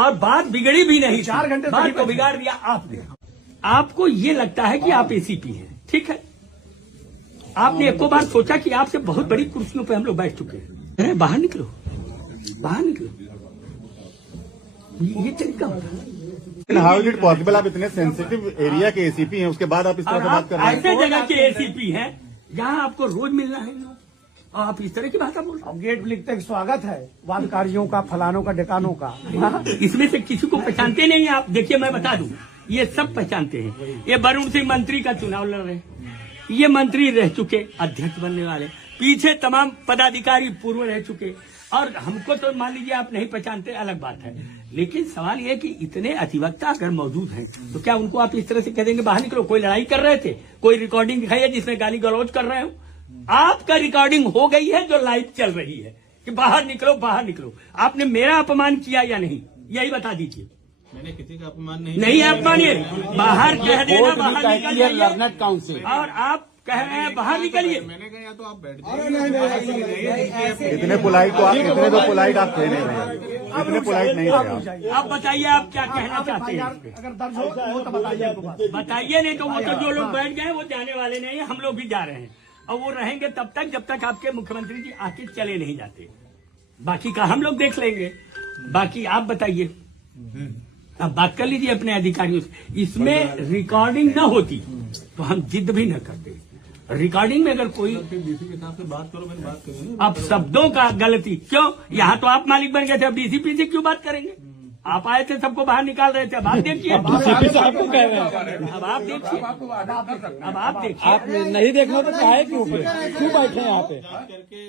और बात बिगड़ी भी नहीं, 4 घंटे बात को बिगाड़ दिया आपने। आपको ये लगता है कि आप एसीपी हैं, ठीक है। आपने एको बार सोचा कि आपसे बहुत बड़ी कुर्सियों पे हम लोग बैठ चुके हैं। बाहर निकलो, बाहर निकलो, ये तरीका होता है। How is it possible? आप इतने सेंसिटिव एरिया के एसीपी हैं, उसके बाद आप इस तरह से बात कर रहे हैं। ऐसे जगह के एसीपी हैं जहां आपको रोज मिलना है और आप इस तरह की भाषा बोल रहे हैं। गेट लिखते हैं स्वागत है वादकारियों का, फलानों का, डेकानों का। इसमें से किसी को पहचानते नहीं आप। देखिए मैं बता दूं, ये सब पहचानते हैं। ये वरुण सिंह मंत्री का चुनाव लड़ रहे हैं, ये मंत्री रह चुके, अध्यक्ष बनने वाले, पीछे तमाम पदाधिकारी पूर्व रह चुके। और हमको तो मान लीजिए आप नहीं पहचानते, अलग बात है। लेकिन सवाल यह है कि इतने अधिवक्ता अगर मौजूद हैं तो क्या उनको आप इस तरह से कह देंगे बाहर निकलो? कोई लड़ाई कर रहे थे, कोई रिकॉर्डिंग दिखाई है जिसमें गाली गलौज कर रहे हो? आपका रिकॉर्डिंग हो गई है जो लाइव चल रही है कि बाहर निकलो, बाहर निकलो। आपने मेरा अपमान किया या नहीं, यही बता दीजिए। मैंने किसी का अपमान नहीं अपमानिए, बाहर कह देना, बाहर निकलिए। लर्नेड काउंसिल और आप कह रहे हैं बाहर निकलिए। मैंने कहा या तो आप बैठ जाइए। इतने पोलाइट को आप, इतने तो पोलाइट आप थे नहीं रहे, इतने पोलाइट नहीं रहे आप बताइए आप क्या कहना चाहते हैं? अगर दर्ज हो तो बताइए। बताइए, नहीं तो वो तो जो लोग बैठ गए वो जाने वाले नहीं, हम लोग भी जा रहे हैं और वो रहेंगे तब तक जब तक आपके मुख्यमंत्री जी आके चले नहीं जाते। बाकी का हम लोग देख लेंगे। बाकी आप बताइए, अब बात कर लीजिए अपने अधिकारियों से। इसमें रिकॉर्डिंग न होती तो हम जिद भी न करते। रिकॉर्डिंग में अगर कोई डीसी के साथ बात करो, मैंने बात करी। अब शब्दों का गलती क्यों? यहाँ तो आप मालिक बन गए थे, अब डीसीपी से क्यों बात करेंगे? आप आए थे, सबको बाहर निकाल रहे थे। अब आप देखिए, डीसीपी साहब को कह रहे हैं। अब आप देखिए, अब आप देखिए। आप नहीं देखना तो काहे क्यों बैठे हैं यहाँ पे? करके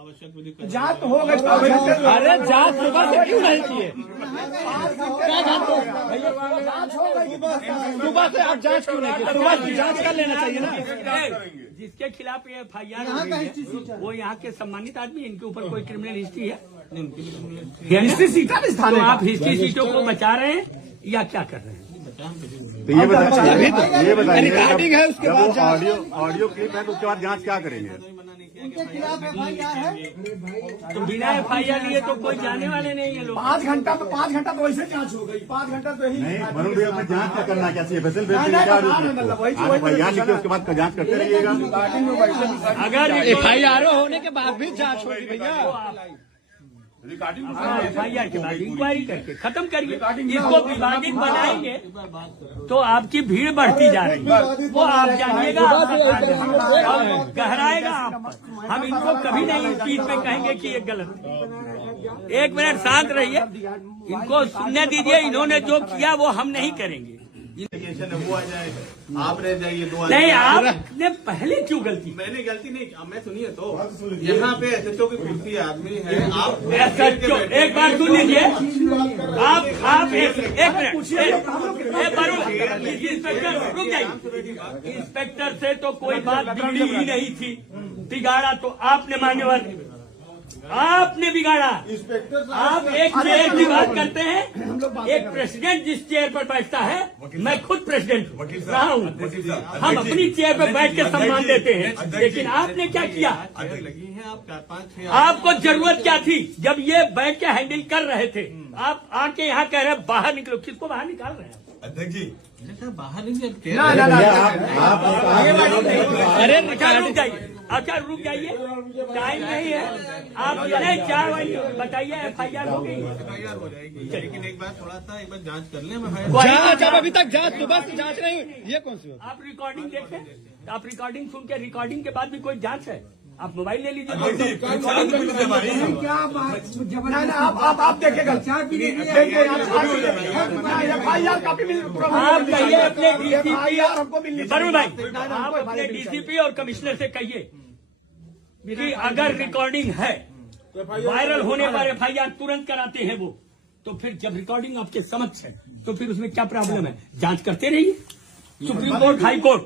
आवश्यक विधि जांच हो गई। अरे जांच सुबह से क्यों नहीं किए? क्या जांच हो? सुबह से आप जांच क्यों नहीं किए? सुबह की जांच कर लेना चाहिए ना। जिसके खिलाफ ये FIR हुई है वो यहाँ के सम्मानित आदमी, इनके ऊपर कोई क्रिमिनल हिस्ट्री है? हिस्ट्री सीटा भी तो आप हिस्ट्री सीटों को बचा रहे हैं या क्या कर रहे हैं? तो ये बताइए, रिकॉर्डिंग है उसके बाद ऑडियो क्लिप है तो उसके बाद जांच क्या करेंगे? उनके खिलाफ FIR है। तो बिना FIR लिए तो कोई जाने वाले नहीं है लोग। 5 घंटा तो वैसे जांच हो गई। 5 घंटा तो यही नहीं वरुण भैया, अपने जांच क्या करना, क्या चाहिए? फैसल उसके बाद जांच करते रहिएगा। अगर FIR होने के बाद भी जांच होगी भैया। FIR के बाद इंक्वायरी करके खत्म करिए। इसको विवादित बनाएंगे तो आपकी भीड़ बढ़ती जा रही है, वो आप जानिएगा और गहराएगा आप पर। हम इनको कभी नहीं इस चीज में कहेंगे कि ये गलत है। 1 मिनट शांत रहिए, इनको सुनने दीजिए। इन्होंने जो किया वो हम नहीं करेंगे। वो आ जाए, आप रह जाइए, 2 नहीं, आपने पहले क्यों गलती? मैंने गलती नहीं, अब मैं सुनिए तो यहाँ पे SHO की कुर्सी आदमी है, आप एक बार सुन लीजिए। आप एक मिनट, इंस्पेक्टर रुक जाइए। इंस्पेक्टर से तो कोई बात बिगड़ी ही नहीं थी, बिगाड़ा तो आपने, मान्यवर आपने बिगाड़ा। आप एक चेयर की बात करते हैं। एक प्रेसिडेंट जिस चेयर पर बैठता है, मैं खुद प्रेसिडेंट रहा हूँ, हम अपनी चेयर पर बैठ के सम्मान देते हैं। लेकिन आपने क्या किया? लगी है आप 4-5 आपको जरूरत क्या थी जब ये बैठ के हैंडल कर रहे थे? आप आके यहाँ कह रहे हैं बाहर निकलो। किसको बाहर निकाल रहे हैं अध्यक्ष जी? बाहर नहीं, अरे रुक जाइए, अच्छा रुक जाइए, टाइम नहीं है। आप नहीं 4 बजे बताइए FIR हो गई। FIR हो जाएगी, लेकिन एक बार थोड़ा सा एक बार जांच कर लें। जांच अब अभी तक जांच सुबह से जांच नहीं हुई, ये कौन सी? आप रिकॉर्डिंग देखें, आप रिकॉर्डिंग सुन के, रिकॉर्डिंग के बाद भी कोई जांच है? आप मोबाइल ले लीजिए। आप देखिएगा। आप कहिए अपने DCP, वरुण भाई, आप अपने DCP और कमिश्नर से कहिए कि अगर रिकॉर्डिंग है, वायरल होने पर FIR तुरंत कराते हैं वो। तो फिर जब रिकॉर्डिंग आपके समक्ष है तो फिर उसमें क्या प्रॉब्लम है? जांच करते रहिए। सुप्रीम कोर्ट, हाई कोर्ट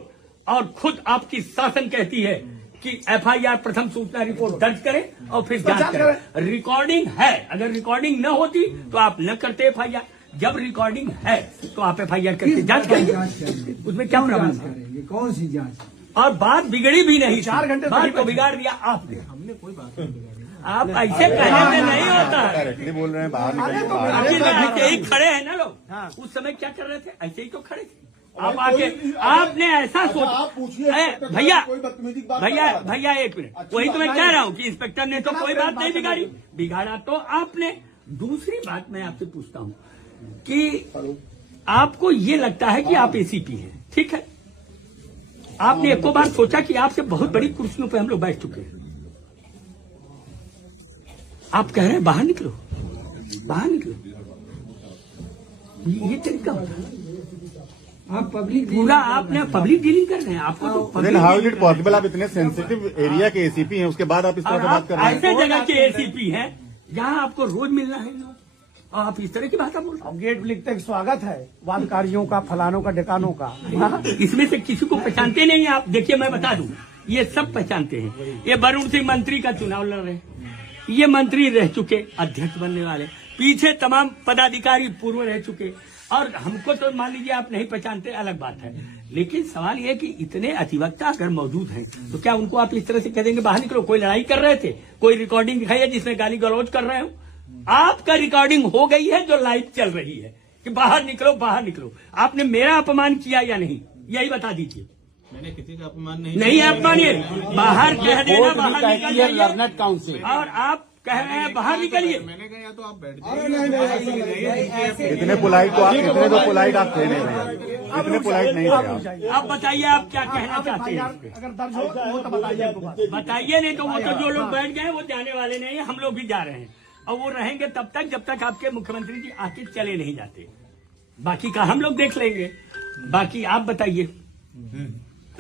और खुद आपकी शासन कहती है कि FIR प्रथम सूचना रिपोर्ट दर्ज करें और फिर जांच करें। रिकॉर्डिंग है, अगर रिकॉर्डिंग न होती तो आप न करते FIR। जब रिकॉर्डिंग है तो आप FIR करके जांच करिए, उसमें क्या प्रॉब्लम है? कौन सी जांच? और बात बिगड़ी भी नहीं, 4 घंटे बात को बिगाड़ दिया आपने। हमने कोई बात नहीं बिगाड़ी। आप ऐसे कहने से नहीं होता है। डायरेक्टली बोल रहे हैं बाहर निकलिए तो बाहर। आखिर में ऐसे ही खड़े हैं ना लोग। हाँ। उस समय क्या कर रहे थे? ऐसे ही तो खड़े थे। आप आके आपने ऐसा सोचा भैया भैया एक मिनट, वही तो मैं कह रहा हूँ कि इंस्पेक्टर ने तो कोई बात नहीं बिगाड़ी, बिगाड़ा तो आपने। दूसरी बात मैं आपसे पूछता हूँ कि आपको ये लगता है कि आप एसीपी हैं, ठीक है, आपने एको बार सोचा कि आपसे बहुत बड़ी कुर्सियों पे हम लोग बैठ चुके हैं, आप कह रहे हैं बाहर निकलो, बाहर निकलो, ये तरीका होता है? आप पब्लिक पूरा आपने पब्लिक डीलिंग कर रहे हैं, आपको तो then how is it possible? आप इतने सेंसिटिव एरिया के एसीपी हैं, उसके बाद आप इस तरह से बात कर रहे हैं। ऐसे जगह के एसीपी हैं जहां आपको रोज मिलना है लोग, और आप इस तरह की बात बोल रहे अब गेट लिखते हैं स्वागत है वादकारियों का, फलानों का, ढिकानों का। हाँ? हैं। इसमें से किसी को पहचानते नहीं आप। देखिए मैं बता दूं, ये सब पहचानते हैं। ये वरुण सिंह मंत्री का चुनाव लड़ रहे हैं, ये मंत्री रह चुके, अध्यक्ष बनने वाले, पीछे तमाम पदाधिकारी पूर्व रह चुके, और हमको तो मान लीजिए आप नहीं पहचानते, अलग बात है। लेकिन सवाल यह है कि इतने अधिवक्ता अगर मौजूद हैं तो क्या उनको आप इस तरह से कह देंगे बाहर निकलो? कोई लड़ाई कर रहे थे, कोई रिकॉर्डिंग दिखाई है जिसमें गाली गलौज कर रहे हो? आपका रिकॉर्डिंग हो गई है जो लाइव चल रही है कि बाहर निकलो, बाहर निकलो। आपने मेरा अपमान किया या नहीं, यही बता दीजिए। मैंने किसी का अपमान नहीं नहीं अपमानिए, बाहर कह देना, बाहर निकल जाइए। लर्नड काउंसिल और आप कह रहे हैं बाहर निकलिए। मैंने कहा या तो आप बैठ जाइए। इतने पोलाइट तो आप, इतने तो पोलाइट आप थे नहीं भैया, इतने पोलाइट नहीं थे आप। आप बताइए आप क्या कहना चाहते हैं? अगर दर्ज हो तो बताइए हमको बात। बताइए, नहीं तो वो तो जो लोग बैठ गए वो जाने वाले नहीं है, हम लोग भी जा रहे हैं, और वो रहेंगे तब तक जब तक आपके मुख्यमंत्री जी आके चले नहीं जाते। बाकी का हम लोग देख लेंगे। बाकी आप बताइए,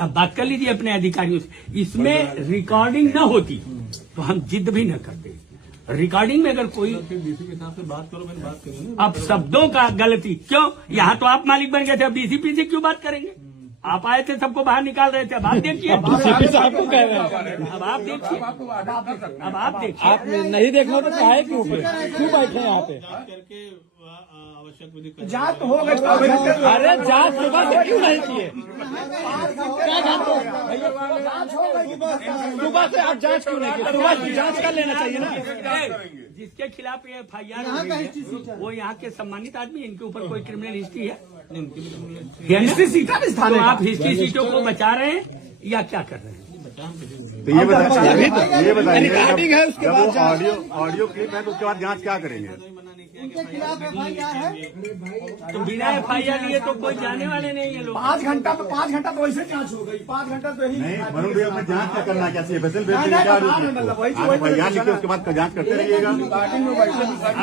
अब बात कर लीजिए अपने अधिकारियों से। इसमें रिकॉर्डिंग न होती तो हम जिद भी न करते। रिकॉर्डिंग में अगर कोई डीसी के साथ से बात करो, मैंने बात करी ना। अब शब्दों का गलती क्यों? यहाँ तो आप मालिक बन गए थे, अब डीसीपी से क्यों बात करेंगे? आप आए थे, सबको बाहर निकाल रहे थे, अब आप देखिए, डीसीपी साहब को कह रहे हैं, अब आप देखिए, अब आप देखिए। आप नहीं देखना तो काहे क्यों बैठे हैं यहाँ पे? बात करके आवश्यक विधि जांच तो हो गई। अरे जांच सुबह से क्यों नहीं किए? क्या जांच हो? सुबह से आप जांच क्यों नहीं किए? सुबह से जांच कर लेना चाहिए ना। जिसके खिलाफ ये FIR वो यहाँ के सम्मानित आदमी, इनके ऊपर कोई क्रिमिनल हिस्ट्री है? हिस्ट्री सीटा इस थाने तो का। आप हिस्ट्री सीटों को बचा रहे हैं या क्या कर रहे हैं? तो ये बताइए, रिकॉर्डिंग है उसके जब बाद वो ऑडियो क्लिप है तो उसके बाद जांच क्या करेंगे? तो बिना FIR लिए तो कोई जाने वाले नहीं है लोग। 5 घंटा तो वैसे जांच हो गई। 5 घंटा तो यही नहीं वरुण भैया, अपने जांच क्या करना, क्या फेसल नहीं, मतलब वही आप FIR लिखिए, उसके बाद जांच करते रहिएगा।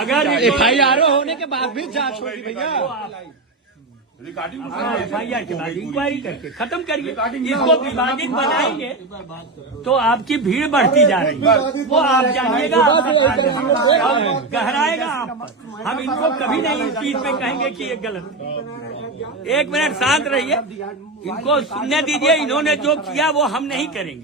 अगर FIR होने के बाद भी जांच होगी भैया। FIR के बाद इंक्वायरी करके खत्म करिए। इसको विवादित बनाएंगे तो आपकी भीड़ बढ़ती जा रही है, वो आप जानिएगा, और गहराएगा आप। हम इनको कभी नहीं इस चीज में कहेंगे कि ये गलत है। 1 मिनट शांत रहिए, इनको सुनने दीजिए। इन्होंने जो किया वो हम नहीं करेंगे।